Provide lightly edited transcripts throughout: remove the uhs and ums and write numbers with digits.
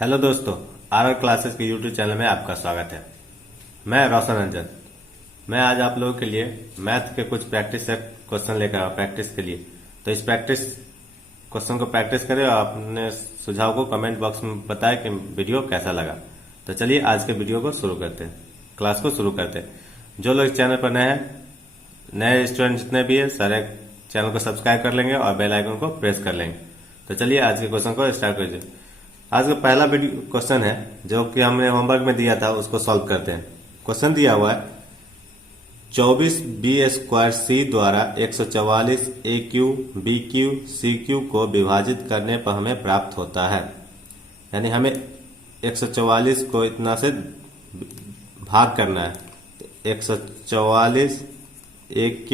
Hello दोस्तों, are classes के YouTube channel में आपका स्वागत है। मैं रोशन रंजन। मैं आज आप लोगों के लिए मैथ के कुछ प्रैक्टिस क्वेश्चन लेकर आया प्रैक्टिस के लिए। तो इस प्रैक्टिस क्वेश्चन को प्रैक्टिस करें और अपने सुझाव को कमेंट बॉक्स में बताएं कि वीडियो कैसा लगा। तो चलिए आज के वीडियो को शुरू करते हैं, क्लास को शुरू करते हैं। जो लोग इस चैनल पर नए हैं, नए स्टूडेंट जितने भी है, सारे चैनल को सब्सक्राइब कर लेंगे और बेल आइकन को प्रेस कर लेंगे। तो चलिए आज के क्वेश्चन को स्टार्ट कर दीजिए। आज का पहला वीडियो क्वेश्चन है जो कि हमने होमवर्क में दिया था, उसको सॉल्व करते हैं। क्वेश्चन दिया हुआ है 24b² c द्वारा 144 AQ BQ CQ को विभाजित करने पर हमें प्राप्त होता है। यानी हमें 144 को इतना से भाग करना है। 144 AQ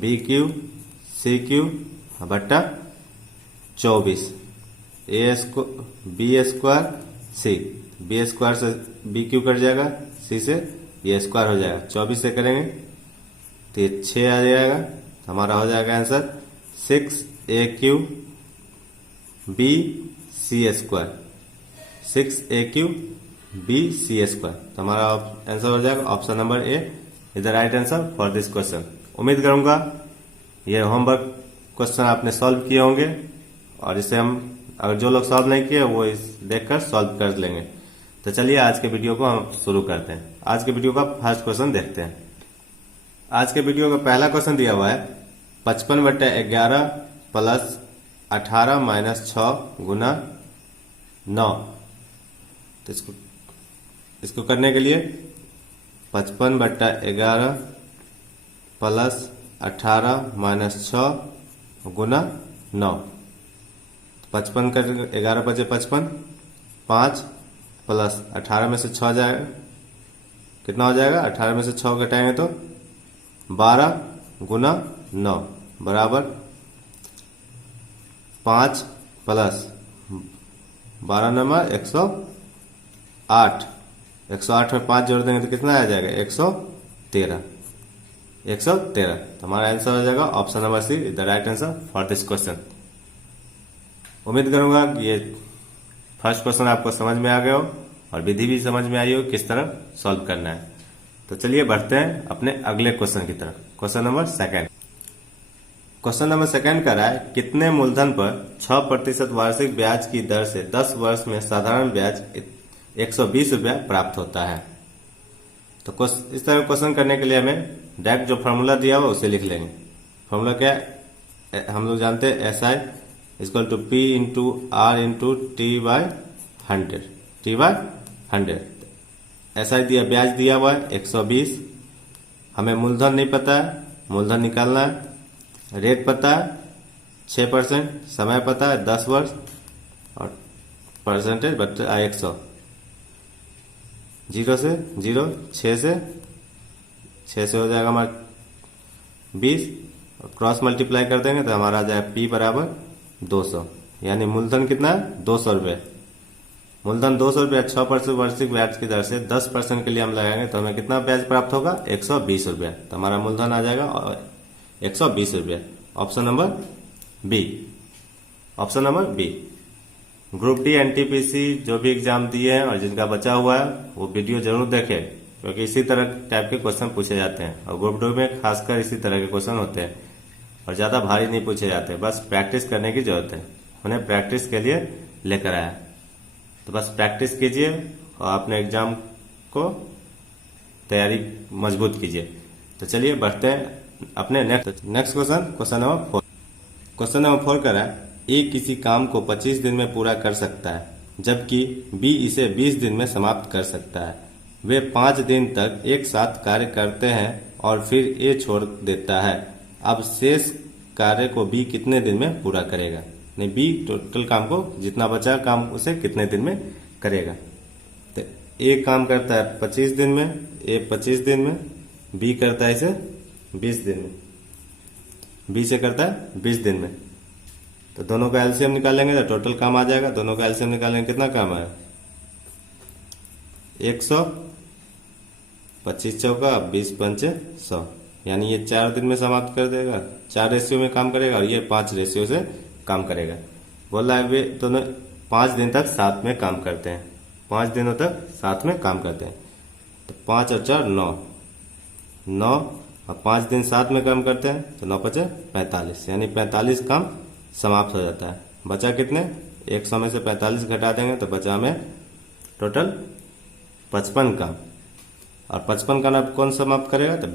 BQ CQ बट्टा 24 b² c। b² से BQ कट जाएगा, c से a² हो जाएगा। 24 से करेंगे तो ये 6 आ जाएगा। हमारा हो जाएगा answer 6AQ BC²। 6AQ BC²। तो हमारा आंसर हो जाएगा option number A is the right answer for this question. उम्मीद करूंगा ये होमवर्क क्वेश्चन आपने सॉल्व किए होंगे और इसे हम अगर जो लोग सॉल्व नहीं किए वो इस देखकर सॉल्व कर लेंगे। तो चलिए आज के वीडियो को हम शुरू करते हैं। आज के वीडियो का फर्स्ट क्वेश्चन देखते हैं। आज के वीडियो का पहला क्वेश्चन दिया हुआ है 55/11 प्लस 18 माइनस 6 गुना 9। तो इसको करने के लिए 55/11 प्लस 18 माइनस 6 गुना 9। 55 कर 11 बचे 55, 5 प्लस 18 में से 6 जाएगा, कितना हो जाएगा? 18 में से 6 घटाएंगे तो 12 गुना 9 बराबर 5 प्लस 12 नंबर 108। 108 में 5 जोड़ देंगे तो कितना आ जाएगा? 113। 113। तो हमारा आंसर हो जाएगा option number C is the right answer for this question. उम्मीद करूंगा कि ये फर्स्ट क्वेश्चन आपको समझ में आ गया हो और विधि भी समझ में आई हो किस तरह सॉल्व करना है। तो चलिए बढ़ते हैं अपने अगले क्वेश्चन की तरफ। Question number second. Question number second कर रहा है कितने मूलधन पर 6% वार्षिक ब्याज की दर से 10 वर्ष में साधारण ब्याज 120 रुपया प्राप्त होता है। तो इस तरह क्वेश्चन करने के लिए हमें डायरेक्ट जो फॉर्मूला दिया हुआ उसे लिख लेंगे। फॉर्मूला क्या है? हम लोग जानते हैं SI equal to P into R into T/100। T/100 SI दिया, ब्याज दिया हुआ है 120। हमें मूलधन नहीं पता है, मूलधन निकालना है। रेट पता है 6%, समय पता है 10 वर्ष और परसेंटेज बता 100। 0 से 0, 6 से हो जाएगा हमारा 20 और क्रॉस मल्टीप्लाई कर देंगे तो हमारा आ जाएगा P बराबर 200। यानी मूलधन कितना है? 200 रुपये। मूलधन 200 रुपया 6% वार्षिक ब्याज की दर से 10% के लिए हम लगाएंगे तो हमें कितना ब्याज प्राप्त होगा? 120 रुपया। तो हमारा मूलधन आ जाएगा 120 रुपया। Option number B. Option number B. Group D NTPC जो भी एग्जाम दिए हैं और जिनका बचा हुआ है वो वीडियो जरूर देखें, क्योंकि इसी तरह टाइप के क्वेश्चन पूछे जाते हैं और ग्रुप डी में खासकर इसी तरह के क्वेश्चन होते हैं और ज्यादा भारी नहीं पूछे जाते। बस प्रैक्टिस करने की जरूरत है। उन्हें प्रैक्टिस के लिए लेकर आया, तो बस प्रैक्टिस कीजिए और अपने एग्जाम को तैयारी मजबूत कीजिए। तो चलिए बढ़ते हैं अपने next question. Question number 4। Question number 4 कर रहा है ए किसी काम को 25 दिन में पूरा कर सकता है, जबकि बी इसे 20 दिन में समाप्त कर सकता है। वे 5 दिन तक एक साथ कार्य करते हैं और फिर ए छोड़ देता है। अब शेष कार्य को बी कितने दिन में पूरा करेगा? नहीं, बी टोटल काम को जितना बचा काम उसे कितने दिन में करेगा? तो ए काम करता है 25 दिन में, ए 25 दिन में, बी करता है इसे 20 दिन में, बी से करता है 20 दिन में। तो दोनों का एलसीएम निकालेंगे तो टोटल काम आ जाएगा। दोनों का एलसीएम निकालेंगे कितना काम है? 100, 25 चौका 20 पंचे 100। यानी ये 4 दिन में समाप्त कर देगा, 4 रेशियो में काम करेगा और ये 5 रेशियो से काम करेगा। बोल रहा है वे दोनों 5 दिन तक साथ में काम करते हैं, 5 दिनों तक साथ में काम करते हैं। तो 5 और 4 9, 9 और 5 दिन साथ में काम करते हैं तो 9 5 45, यानी 45 काम समाप्त हो जाता है। बचा कितने? 100 में से 45 घटा देंगे तो बचा हमें टोटल 55 काम। और 55 का नाम कौन समाप्त करेगा? तो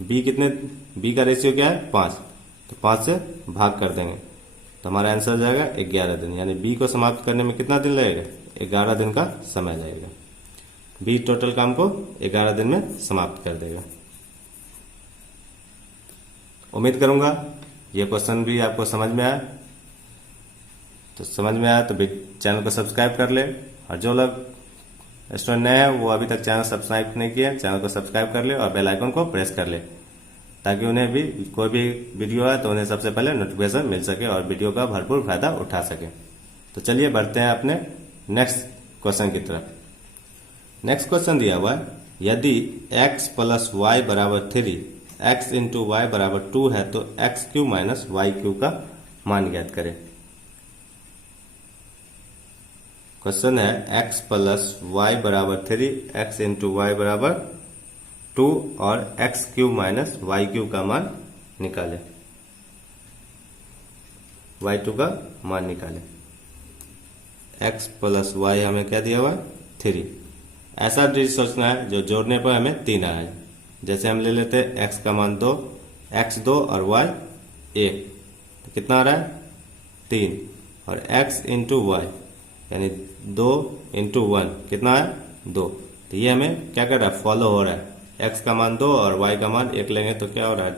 बी कितने, बी का रेशियो क्या है? 5, तो 5 से भाग कर देंगे तो हमारा आंसर हो जाएगा 11 दिन। यानी बी को समाप्त करने में कितना दिन लगेगा? 11 दिन का समय लगेगा। बी टोटल काम को 11 दिन में समाप्त कर देगा। उम्मीद करूंगा ये क्वेश्चन भी आपको समझ में आया। तो समझ में आया तो चैनल को सब्सक्राइब कर ले, और जो लोग स्टूडेंट नए हैं वो अभी तक चैनल सब्सक्राइब नहीं किए, चैनल को सब्सक्राइब कर ले और बेल आइकन को प्रेस कर ले, ताकि उन्हें भी कोई भी वीडियो आए तो उन्हें सबसे पहले नोटिफिकेशन मिल सके और वीडियो का भरपूर फायदा उठा सके। तो चलिए बढ़ते हैं अपने नेक्स्ट क्वेश्चन की तरफ। नेक्स्ट क्वेश्चन दिया हुआ है, यदि x प्लस वाई बराबर 3, x इंटू वाई बराबर 2 है तो x q minus y q का मान ज्ञात करें। क्वेश्चन है x प्लस वाई बराबर 3, x इंटू वाई बराबर 2 और x q minus y q का मान निकाले, y2 का मान निकाले। x प्लस वाई हमें क्या दिया हुआ है? 3। ऐसा डिजिट सोचना है जो जोड़ने पर हमें 3 आया है। जैसे हम ले लेते हैं x का मान 2, x 2 और y 1, तो कितना आ रहा है? 3। और x इंटू वाई यानी 2 इंटू 1 कितना है? 2। तो ये हमें क्या कर रहा है? फॉलो हो रहा है। x का मान 2 और y का मान 1 लेंगे तो क्या हो रहा है?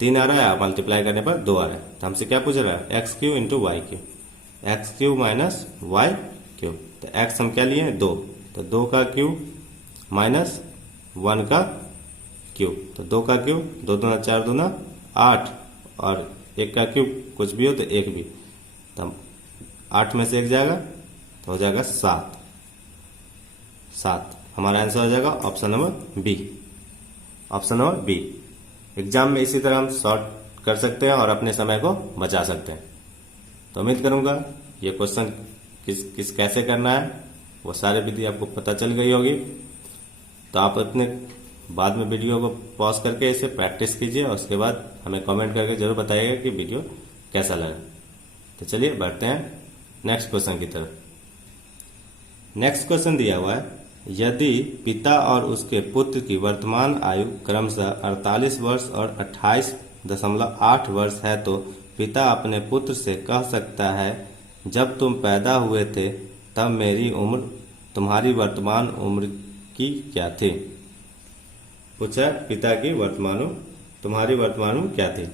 3 आ रहा है, मल्टीप्लाई करने पर 2 आ रहा है। तो हमसे क्या पूछ रहा है? X q into y q, x q minus y q. तो x हम क्या लिए? 2, तो 2 का क्यू माइनस 1 का क्यू, तो 2 का क्यू, 2 दूना 4 दूना 8, और 1 का क्यू कुछ भी हो तो 1 भी, तो 8 में से 1 जाएगा तो हो जाएगा 7। हमारा आंसर हो जाएगा option number B. Option number B. Exam में इसी तरह हम सॉर्ट कर सकते हैं और अपने समय को बचा सकते हैं। तो उम्मीद करूंगा ये क्वेश्चन किस कैसे करना है वो सारे विधि आपको पता चल गई होगी। तो आप अपने बाद में वीडियो को पॉज करके इसे प्रैक्टिस कीजिए और उसके बाद हमें कमेंट करके जरूर बताइएगा कि वीडियो कैसा लगा। तो चलिए बढ़ते हैं नेक्स्ट क्वेश्चन की तरफ। नेक्स्ट क्वेश्चन दिया हुआ है, यदि पिता और उसके पुत्र की वर्तमान आयु क्रमशः 48 वर्ष और 28.8 वर्ष है तो पिता अपने पुत्र से कह सकता है, जब तुम पैदा हुए थे तब मेरी उम्र तुम्हारी वर्तमान उम्र की क्या थी। पूछा पिता की वर्तमान उम्र, तुम्हारी वर्तमान उम्र क्या थी।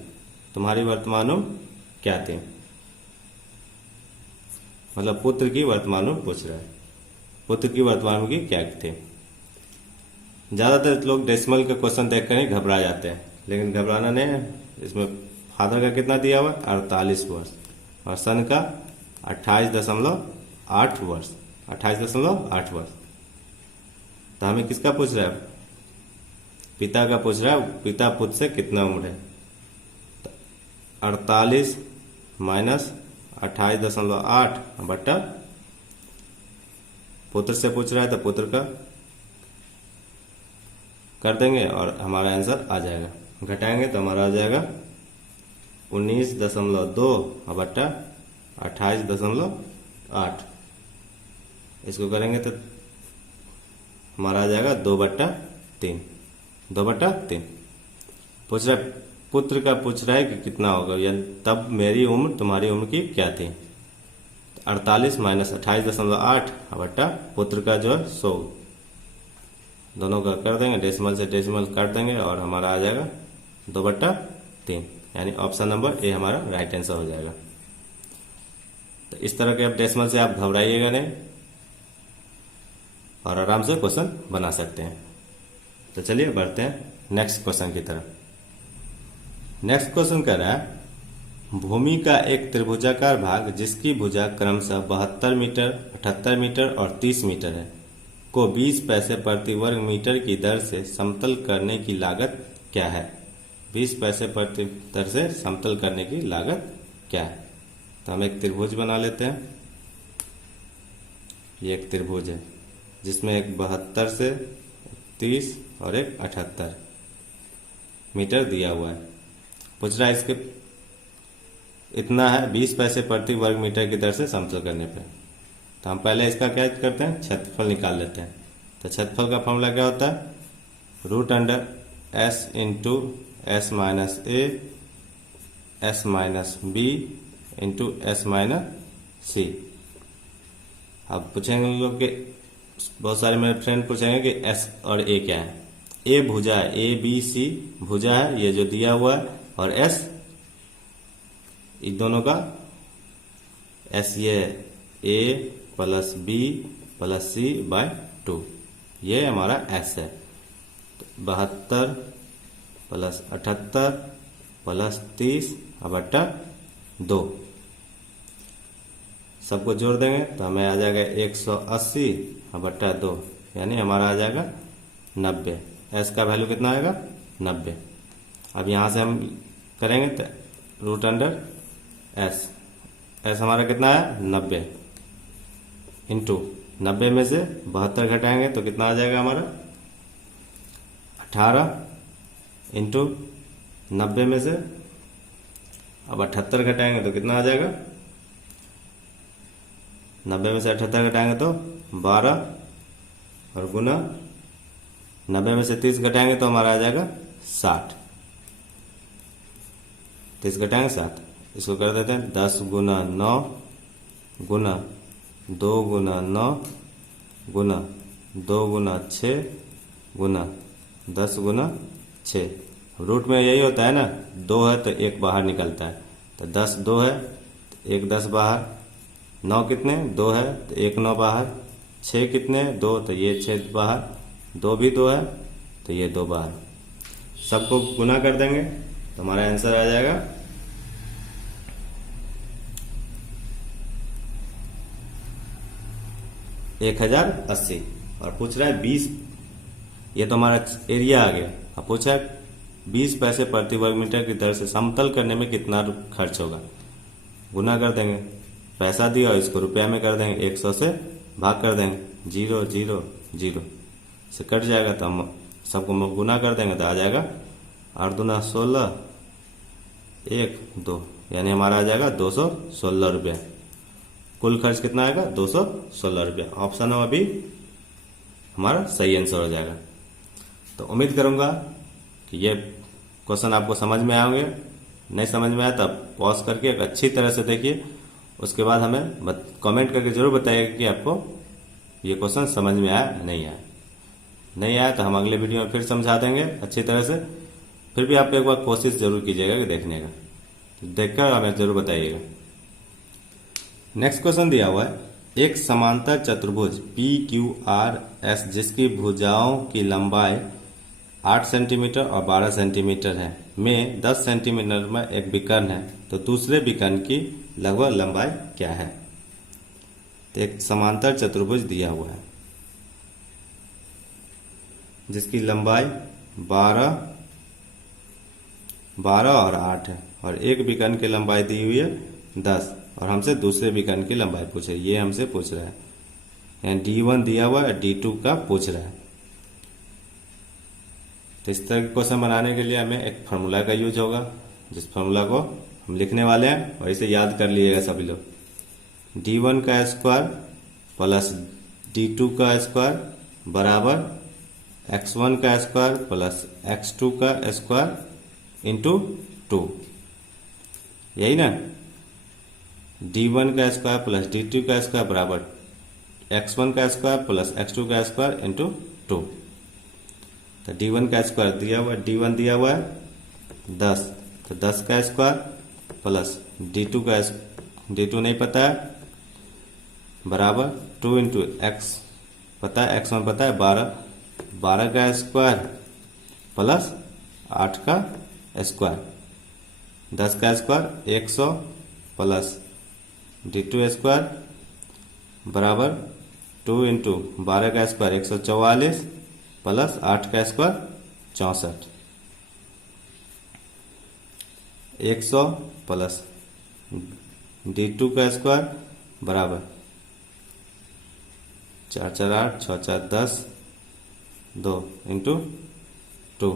तुम्हारी वर्तमान उम्र क्या थी, मतलब पुत्र की वर्तमान उम्र पूछ रहा है। पुत्र की वर्तमान उम्र की क्या थी। ज्यादातर लोग डेसिमल का क्वेश्चन देखकर ही घबरा जाते हैं, लेकिन घबराना नहीं है। इसमें फादर का कितना दिया हुआ है? 48 वर्ष, और सन का 28.8 वर्ष, 28.8 वर्ष। तो हमें किसका पूछ रहा है? पिता का पूछ रहा है। पिता पुत्र से कितना उम्र है? 48 माइनस 28.8 बट्टा पुत्र से पूछ रहा है तो पुत्र का कर देंगे और हमारा आंसर आ जाएगा। घटाएंगे तो हमारा आ जाएगा 19.2 बट्टा 28.8। इसको करेंगे तो हमारा आ जाएगा 2/3। 2/3 पूछ रहा है, पुत्र का पूछ रहा है कि कितना होगा, या तब मेरी उम्र तुम्हारी उम्र की क्या थी। 48 माइनस 28.8 बट्टा पुत्र का जो है 100, दोनों का कर देंगे, डेसिमल से डेसिमल काट देंगे और हमारा आ जाएगा 2/3, यानी ऑप्शन नंबर ए हमारा राइट आंसर हो जाएगा। तो इस तरह के अब डेसिमल से आप घबराइएगा नहीं और आराम से क्वेश्चन बना सकते हैं। तो चलिए बढ़ते हैं नेक्स्ट क्वेश्चन की तरफ। नेक्स्ट क्वेश्चन कह रहा है, भूमि का एक त्रिभुजाकार भाग जिसकी भुजा क्रमशः 72 मीटर, 78 मीटर और 30 मीटर है को 20 पैसे प्रति वर्ग मीटर की दर से समतल करने की लागत क्या है। 20 पैसे प्रति दर से समतल करने की लागत क्या है। तो हम एक त्रिभुज बना लेते हैं। ये एक त्रिभुज है जिसमें एक 72 से 30 और एक 78 मीटर दिया हुआ है। पूछ रहा है इसके इतना है 20 पैसे प्रति वर्ग मीटर की दर से समतल करने पे। तो हम पहले इसका क्या करते हैं, क्षेत्रफल निकाल लेते हैं। तो क्षेत्रफल का फॉर्मूला क्या होता है, root under S into S minus A S minus B into S minus C. अब पूछेंगे लोग कि बहुत सारे मेरे फ्रेंड पूछेंगे कि एस और ए क्या है। ए भुजा है, ए बी सी भुजा है ये जो दिया हुआ है, और एस इन दोनों का एस ये ए प्लस बी प्लस सी बाय 2 ये हमारा एस है। 72 प्लस 78 प्लस 30 बट्टा 2 सबको जोड़ देंगे तो हमें आ जाएगा 180 बट्टा 2 यानी हमारा आ जाएगा 90। एस का वैल्यू कितना आएगा 90। अब यहाँ से हम करेंगे तो रूट अंडर एस, एस हमारा कितना है 90 इंटू 90 में से 72 घटाएंगे तो कितना आ जाएगा हमारा 18 इंटू 90 में से अब 78 घटाएंगे तो कितना आ जाएगा, 90 में से 78 घटाएंगे तो 12 और गुना 90 में से 30 घटाएंगे तो हमारा आ जाएगा 60। 30 घटाएंगे 60, इसको कर देते हैं 10 गुना 9 गुना 2 गुना 9 गुना 2 गुना 6 गुना 10 गुना 6। रूट में यही होता है ना, 2 है तो 1 बाहर निकलता है, तो 10 2 है तो 1 10 बाहर, 9 कितने 2 है तो 1 9 बाहर, 6 कितने 2 तो ये 6 बाहर, 2 भी 2 है तो ये 2 बाहर। सबको गुना कर देंगे तो हमारा आंसर आ जाएगा 1080। और पूछ रहा है 20, ये तो हमारा एरिया आ गया। अब पूछा है 20 पैसे प्रति वर्ग मीटर की दर से समतल करने में कितना खर्च होगा। गुना कर देंगे, पैसा दिया और इसको रुपया में कर देंगे, 100 से भाग कर देंगे, 0 0 0 से कट जाएगा तो हम सबको गुना कर देंगे तो आ जाएगा 8 दूना 16 1 2 यानी हमारा आ जाएगा 216 रुपया। कुल खर्च कितना आएगा 216 रुपया। ऑप्शन हो अभी हमारा सही आंसर हो जाएगा। तो उम्मीद करूंगा कि ये क्वेश्चन आपको समझ में आएंगे। नहीं समझ में आया तब पॉज करके एक अच्छी तरह से देखिए, उसके बाद हमें कमेंट करके जरूर बताइएगा कि आपको ये क्वेश्चन समझ में आया नहीं आया। नहीं आया तो हम अगले वीडियो में फिर समझा देंगे अच्छी तरह से। फिर भी आप एक बार कोशिश जरूर कीजिएगा कि देखने का, देखकर हमें जरूर बताइएगा। नेक्स्ट क्वेश्चन दिया हुआ है, एक समांतर चतुर्भुज पी क्यू आर एस जिसकी भुजाओं की लंबाई 8 सेंटीमीटर और 12 सेंटीमीटर है में 10 सेंटीमीटर में एक विकर्ण है, तो दूसरे विकर्ण की लगभग लंबाई क्या है। तो एक समांतर चतुर्भुज दिया हुआ है जिसकी लंबाई 12 और 8 है, और एक विकर्ण की लंबाई दी हुई है 10, और हमसे दूसरे विकर्ण की लंबाई पूछे, ये हमसे पूछ रहा है। यानी D1 दिया हुआ है, D2 का पूछ रहा है। तो इस तरह के क्वेश्चन बनाने के लिए हमें एक फार्मूला का यूज होगा, जिस फार्मूला को हम लिखने वाले हैं, और इसे याद कर लीजिएगा सभी लोग। D1 का स्क्वायर प्लस D2 का स्क्वायर बराबर x1 का स्क्वायर प्लस x2 का स्क्वायर इंटू 2, यही ना। D1 का स्क्वायर प्लस D2 का स्क्वायर बराबर x1 का स्क्वायर प्लस x2 का स्क्वायर इंटू 2। तो D1 का स्क्वायर दिया हुआ है, D1 दिया हुआ है 10, तो 10 का स्क्वायर प्लस D2 का D2 नहीं पता है बराबर 2 इंटू एक्स पता है, x1 पता है 12, 12 का स्क्वायर प्लस 8 का स्क्वायर, 10 का स्क्वायर 100 प्लस D2 स्क्वायर बराबर 2 इंटू 12 का स्क्वायर 144 प्लस 8 का स्क्वायर 64, 100 प्लस D2 का स्क्वायर बराबर 4 4 8, 6 4 10, 2 इंटू 2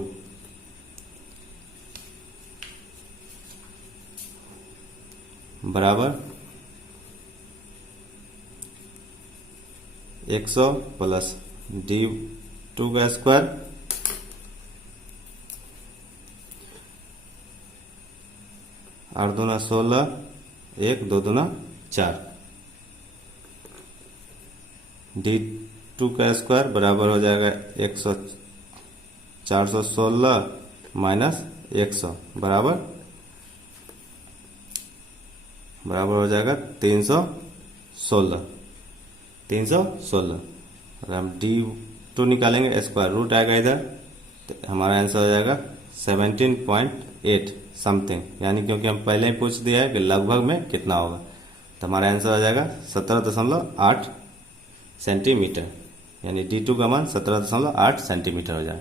बराबर 100 प्लस D2 का स्क्वायर 8 दूना 16, 1 2 दूना 4, D2 का स्क्वायर बराबर हो जाएगा 100 416 माइनस 100 बराबर हो जाएगा 316 और हम D2 निकालेंगे स्क्वायर रूट आएगा इधर, तो हमारा आंसर हो जाएगा 17.8 समथिंग, यानी क्योंकि हम पहले ही पूछ दिया है कि लगभग में कितना होगा, तो हमारा आंसर हो जाएगा 17.8 सेंटीमीटर, यानी D2 का मान 17.8 सेंटीमीटर हो जाए।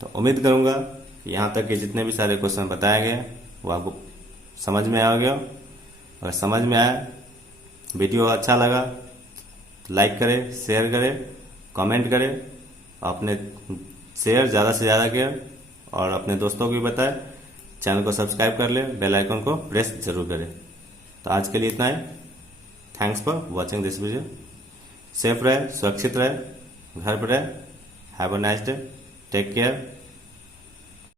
तो उम्मीद करूंगा कि यहाँ तक के जितने भी सारे क्वेश्चन बताए गए वो आपको समझ में आ गया। अगर समझ में आया, वीडियो अच्छा लगा तो लाइक करें, शेयर करें, कमेंट करें, अपने शेयर ज़्यादा से ज़्यादा करें और अपने दोस्तों को भी बताएं। चैनल को सब्सक्राइब कर लें, बेल आइकन को प्रेस जरूर करें। तो आज के लिए इतना ही। Thanks for watching this video. Safe रहे, सुरक्षित रहे, घर पर रहे। Have a nice day, take care.